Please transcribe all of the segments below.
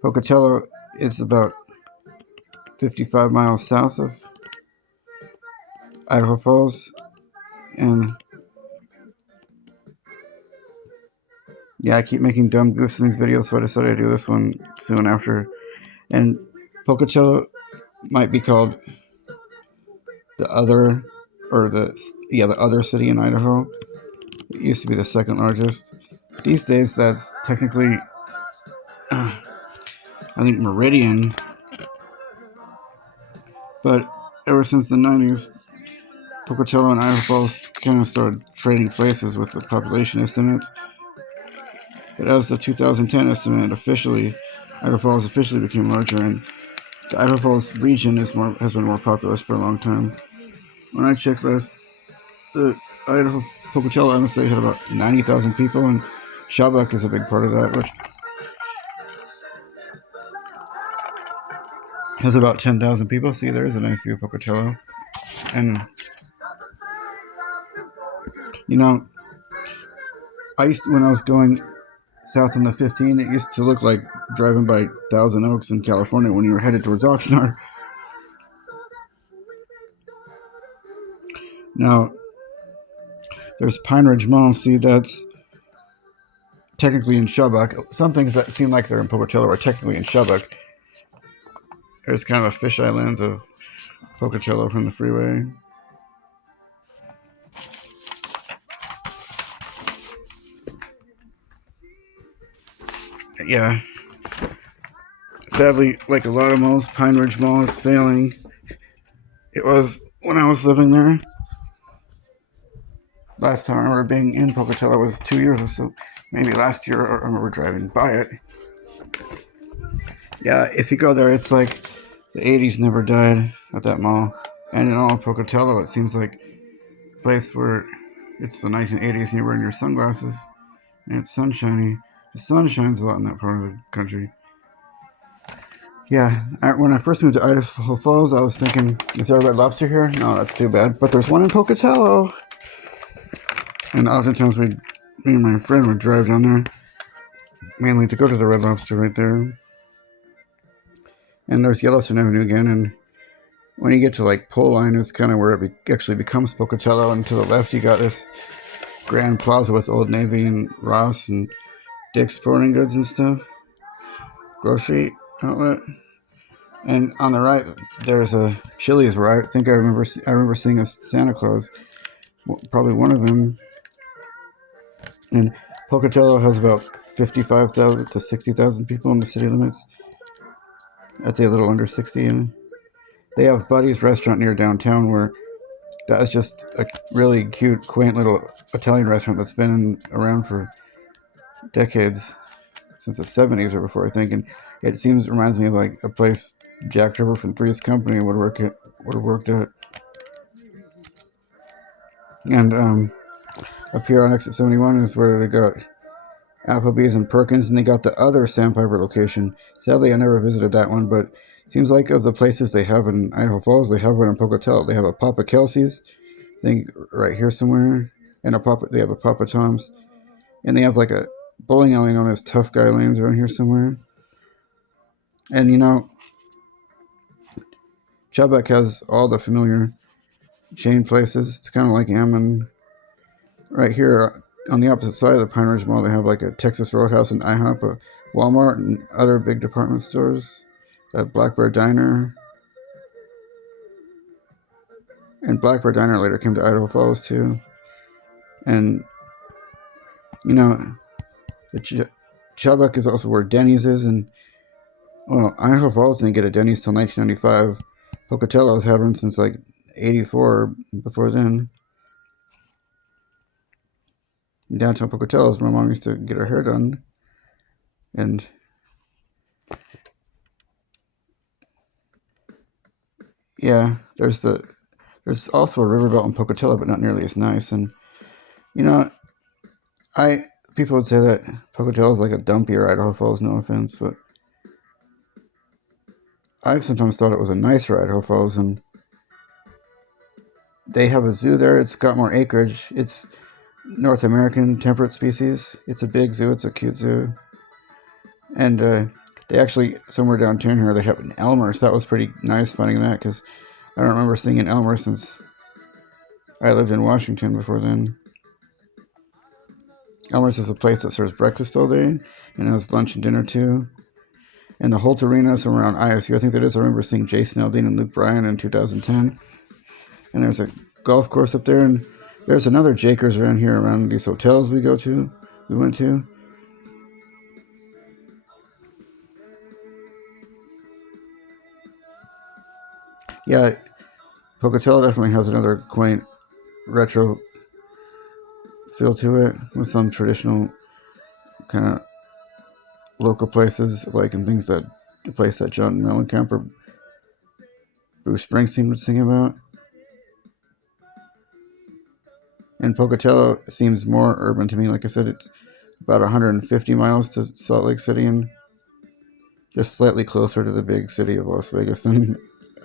Pocatello is about 55 miles south of Idaho Falls, and yeah, I keep making dumb goofs in these videos, so I decided to do this one soon after. And Pocatello might be called the other, or the other city in Idaho. It used to be the second largest. These days, that's technically, I think, Meridian. But ever since the 90s, Pocatello and Idaho Falls kind of started trading places with the population estimates. But as the 2010 estimate Idaho Falls officially became larger, and the Idaho Falls region has been more populous for a long time. When I checked last, the Idaho Pocatello MSA had about 90,000 people, and Shabak is a big part of that, which has about 10,000 people. See, there is a nice view of Pocatello. And, when I was going south on the 15, it used to look like driving by Thousand Oaks in California when you were headed towards Oxnard. Now, there's Pine Ridge Mall. See, that's technically in Shabak. Some things that seem like they're in Pocatello are technically in Shabak. There's kind of a fisheye lens of Pocatello from the freeway. Yeah. Sadly, like a lot of malls, Pine Ridge Mall is failing. It was when I was living there. Last time I remember being in Pocatello was 2 years or so. Maybe last year, I remember driving by it. Yeah, if you go there, it's like the 80s never died at that mall. And in all of Pocatello, it seems like a place where it's the 1980s and you're wearing your sunglasses and it's sunshiny. The sun shines a lot in that part of the country. Yeah, when I first moved to Idaho Falls, I was thinking, is there a Red Lobster here? No, that's too bad. But there's one in Pocatello. And oftentimes me and my friend would drive down there, mainly to go to the Red Lobster right there. And there's Yellowstone Avenue again, and when you get to like Pole Line, it's kind of where it actually becomes Pocatello, and to the left you got this grand plaza with Old Navy and Ross and Dick's Sporting Goods and stuff, grocery outlet. And on the right, there's a Chili's where I remember seeing a Santa Claus, probably one of them. And Pocatello has about 55,000 to 60,000 people in the city limits. I'd say a little under 60. And they have Buddy's restaurant near downtown where that is just a really cute, quaint little Italian restaurant that's been around for decades, since the 70s or before, I think. And it reminds me of like a place Jack Trevor from Three's Company would have worked at. And up here on exit 71 is where they got Applebee's and Perkins, and they got the other Sandpiper location. Sadly, I never visited that one, but it seems like of the places they have in Idaho Falls, they have one in Pocatello. They have a Papa Kelsey's, I think right here somewhere, and they have a Papa Tom's, and they have like a bowling alley known as Tough Guy Lanes around here somewhere. And Chubbuck has all the familiar chain places. It's kind of like Ammon. Right here on the opposite side of the Pine Ridge Mall, they have like a Texas Roadhouse and IHOP, a Walmart, and other big department stores. A Black Bear Diner. And Black Bear Diner later came to Idaho Falls too. And Chubbuck is also where Denny's is, and Idaho Falls didn't get a Denny's till 1995. Pocatello's had one since like 84 before then. Downtown Pocatello is where my mom used to get her hair done. And yeah, there's also a riverbelt in Pocatello, but not nearly as nice. And people would say that Pocatello is like a dumpier Idaho Falls, no offense, but I've sometimes thought it was a nicer Idaho Falls, and they have a zoo there. It's got more acreage. It's North American temperate species. It's a big zoo. It's a cute zoo. And they actually, somewhere downtown here, they have an Elmer. So that was pretty nice finding that, because I don't remember seeing an Elmer since I lived in Washington before then. Elmer's is a place that serves breakfast all day, and it has lunch and dinner too. And the Holt Arena is somewhere around ISU. I think that is. I remember seeing Jason Aldean and Luke Bryan in 2010. And there's a golf course up there, and there's another Jakers around here, around these hotels we went to. Yeah, Pocatello definitely has another quaint retro feel to it, with some traditional kind of local places, like in things that the place that John Mellencamp or Bruce Springsteen would sing about. And Pocatello seems more urban to me. Like I said, it's about 150 miles to Salt Lake City, and just slightly closer to the big city of Las Vegas than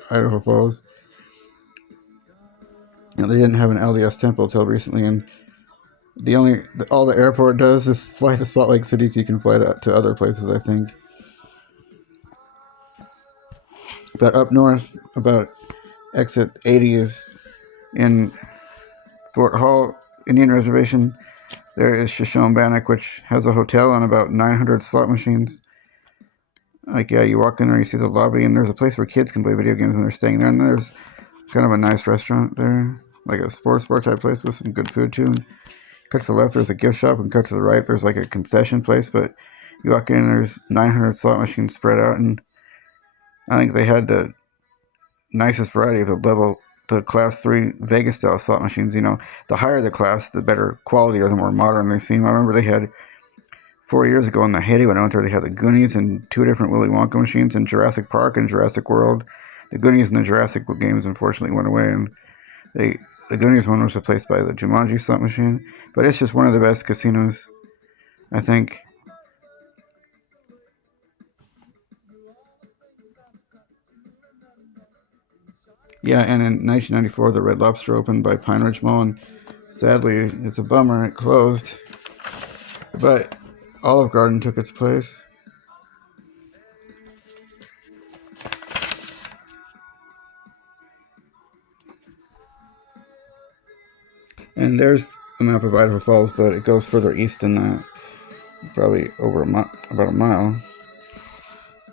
Idaho Falls. They didn't have an LDS temple until recently, and all the airport does is fly to Salt Lake City, so you can fly to other places, I think. But up north, about exit 80 is in Fort Hall Indian Reservation. There is Shoshone Bannock, which has a hotel and about 900 slot machines. Like, yeah, you walk in there, you see the lobby, and there's a place where kids can play video games when they're staying there. And there's kind of a nice restaurant there, like a sports bar type place with some good food too. And cut to the left, there's a gift shop, and cut to the right, there's like a concession place. But you walk in, there's 900 slot machines spread out, and I think they had the nicest variety of the class 3 Vegas style slot machines. You know, the higher the class, the better quality or the more modern they seem. I remember they had 4 years ago in the heyday when I went there, they had the Goonies and 2 different Willy Wonka machines, and Jurassic Park and Jurassic World. The Goonies and the Jurassic games unfortunately went away, and the Goonies one was replaced by the Jumanji slot machine. But it's just one of the best casinos, I think. Yeah, and in 1994, the Red Lobster opened by Pine Ridge Mall, and sadly, it's a bummer, it closed. But Olive Garden took its place. And there's a map of Idaho Falls, but it goes further east than that. Probably over about a mile.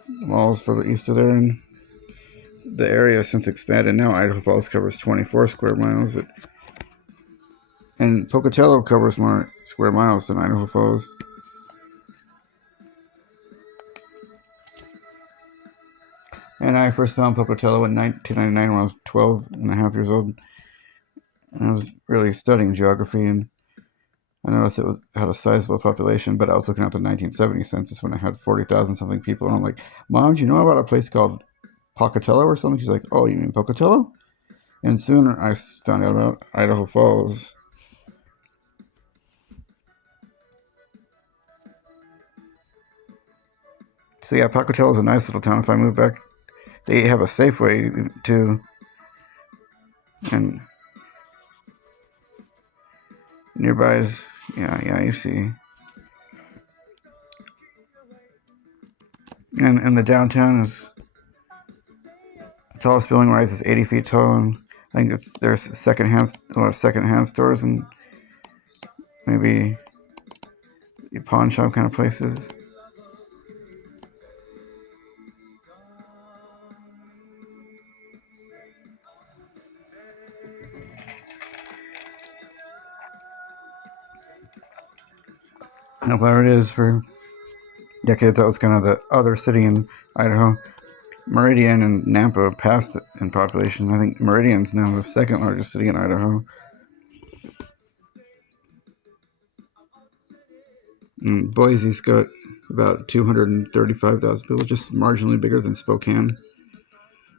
The mall is further east of there, and the area has since expanded. Now Idaho Falls covers 24 square miles, and Pocatello covers more square miles than Idaho Falls. And I first found Pocatello in 1999 when I was 12 and a half years old. And I was really studying geography, and I noticed had a sizable population, but I was looking at the 1970 census when it had 40,000 something people, and I'm like, Mom, do you know about a place called Pocatello or something? She's like, oh, you mean Pocatello? And soon I found out about Idaho Falls. So yeah, Pocatello is a nice little town. If I move back, they have a Safeway too, and nearby is yeah, you see. And the downtown is the tallest building rises 80 feet tall, and I think there's a lot of secondhand stores and maybe pawn shop kind of places. And whatever it is, for decades that was kind of the other city in Idaho. Meridian and Nampa passed it in population. I think Meridian's now the second largest city in Idaho. And Boise's got about 235,000 people, just marginally bigger than Spokane.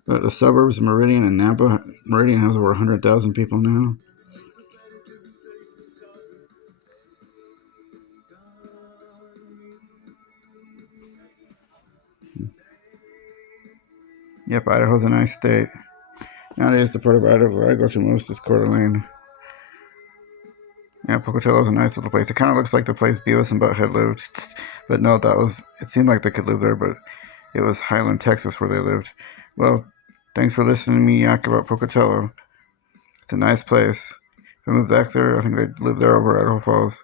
But the suburbs, Meridian and Nampa, Meridian has over 100,000 people now. Yep, Idaho's a nice state. Nowadays, the part of Idaho where I go to most is Coeur d'Alene. Yeah, Pocatello's a nice little place. It kind of looks like the place Beavis and Butthead lived. It's But no, it seemed like they could live there, but it was Highland, Texas where they lived. Well, thanks for listening to me yak about Pocatello. It's a nice place. If I moved back there, I think I'd live there over at Idaho Falls.